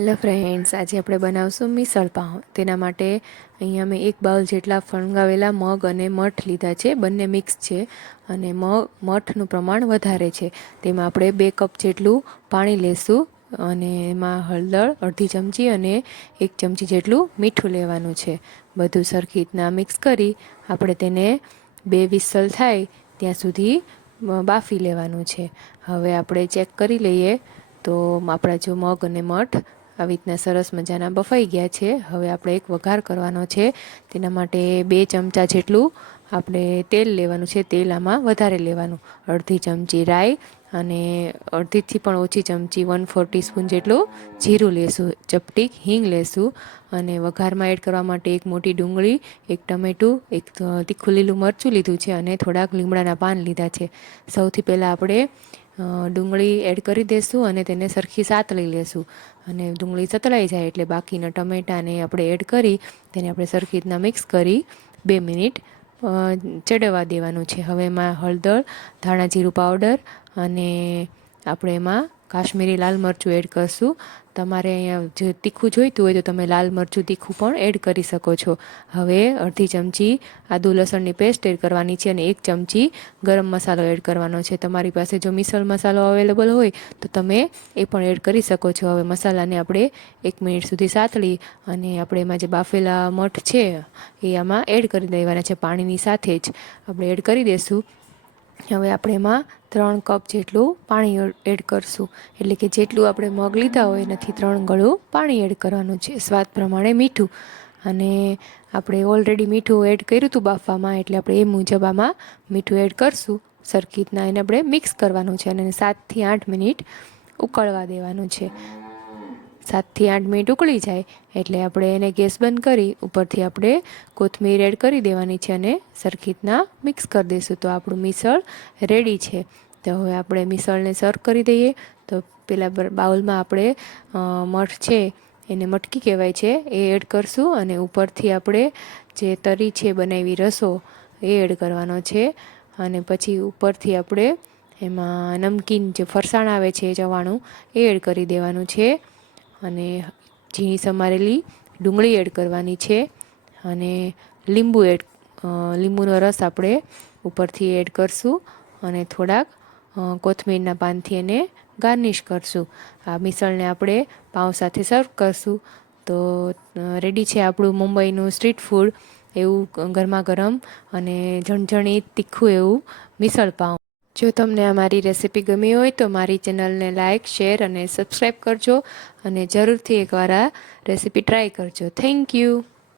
Hello friends, આજે આપણે બનાવશું મિસળ પાઉં. તેના માટે અહીંયા મેં 1 બાઉલ જેટલા ફણગાવેલા મગ અને મઠ લીધા છે. બંને મિક્સ છે અને મઠનું પ્રમાણ વધારે છે. તેમાં આપણે 2 કપ જેટલું પાણી લેશું અને એમાં હળદર અડધી ચમચી અને 1 ચમચી જેટલું મીઠું લેવાનું છે. બધું સરખી રીતના મિક્સ કરી આપણે તેને 2 વિસલ થાય ત્યાં સુધી બાફી લેવાનું છે. હવે આપણે ચેક કરી લઈએ તો આપણા જો મગ અને મઠ આવી રીતના સરસ મજાના બફાઈ ગયા છે. હવે આપણે એક વઘાર કરવાનો છે. તેના માટે 2 ચમચા જેટલું આપણે તેલ લેવાનું છે. તેલ આમાં વધારે લેવાનું. અડધી ચમચી રાઈ અને અડધીથી પણ ઓછી ચમચી 1/4 ટીસ્પૂન જેટલું જીરું લેશું. ચપટીક હિંગ લેશું અને વઘારમાં એડ કરવા માટે 1 મોટી ડુંગળી, 1 ટમેટું, 1 તીખું લીલું મરચું લીધું છે અને થોડાક લીમડાના પાન લીધા છે. સૌથી પહેલાં આપણે ડુંગળી એડ કરી દઈશું અને તેને સરખી સાતળી લેશું અને ડુંગળી સતળાઈ જાય એટલે બાકીના ટમેટાને આપણે એડ કરી તેને આપણે સરખી રીતના મિક્સ કરી 2 મિનિટ ચડવા દેવાનું છે. હવે એમાં હળદર, ધાણા જીરું પાવડર અને આપણે એમાં કાશ્મીરી લાલ મરચું એડ કરશું. તમારે અહીંયા જે તીખું જોઈતું હોય તો તમે લાલ મરચું તીખું પણ એડ કરી શકો છો. હવે અડધી ચમચી આદુ લસણની પેસ્ટ એડ કરવાની છે અને 1 ચમચી ગરમ મસાલો એડ કરવાનો છે. તમારી પાસે જો મિસળ મસાલો અવેલેબલ હોય તો તમે એ પણ એડ કરી શકો છો. હવે મસાલાને આપણે 1 મિનિટ સુધી સાતળી અને આપણે એમાં જે બાફેલા મઠ છે એ આમાં એડ કરી દેવાના છે. પાણીની સાથે જ આપણે એડ કરી દઈશું. હવે આપણે એમાં 3 કપ જેટલું પાણી એડ કરશું. એટલે કે જેટલું આપણે મગ લીધા હોય એનાથી 3 ગળું પાણી એડ કરવાનું છે. સ્વાદ પ્રમાણે મીઠું અને આપણે ઓલરેડી મીઠું એડ કર્યું હતું બાફવામાં એટલે આપણે એ મુજબ આમાં મીઠું એડ કરશું. સરખી રીતના એને આપણે મિક્સ કરવાનું છે અને 7થી 8 મિનિટ ઉકળવા દેવાનું છે. 7થી 8 મિનિટ ઉકળી જાય એટલે આપણે એને ગેસ બંધ કરી ઉપરથી આપણે કોથમીર એડ કરી દેવાની છે અને સરખી રીતના મિક્સ કરી દઈશું. તો આપણું મિસળ રેડી છે. તો હવે આપણે મિસળને સર્વ કરી દઈએ. તો પેલા બાઉલમાં આપણે મઠ છે એને મટકી કહેવાય છે એ એડ કરશું અને ઉપરથી આપણે જે તરી છે બનાવી રસો એ એડ કરવાનો છે અને પછી ઉપરથી આપણે એમાં નમકીન જે ફરસાણ આવે છે ચવાણું એ એડ કરી દેવાનું છે અને ઝીણી સમારેલી ડુંગળી એડ કરવાની છે અને લીંબુનો રસ આપણે ઉપરથી એડ કરશું અને થોડાક કોથમીરના પાનથી એને ગાર્નિશ કરશું. આ મિસળને આપણે પાઉં સાથે સર્વ કરશું. તો રેડી છે આપણું મુંબઈનું સ્ટ્રીટ ફૂડ એવું ગરમા ગરમ અને ઝણઝણીત તીખું એવું મિસળ પાઉં. જો તમને આ મારી રેસિપી ગમી હોય તો મારી ચેનલને લાઇક, શેર અને સબસ્ક્રાઈબ કરજો અને જરૂરથી એકવાર આ રેસિપી ટ્રાય કરજો. Thank you.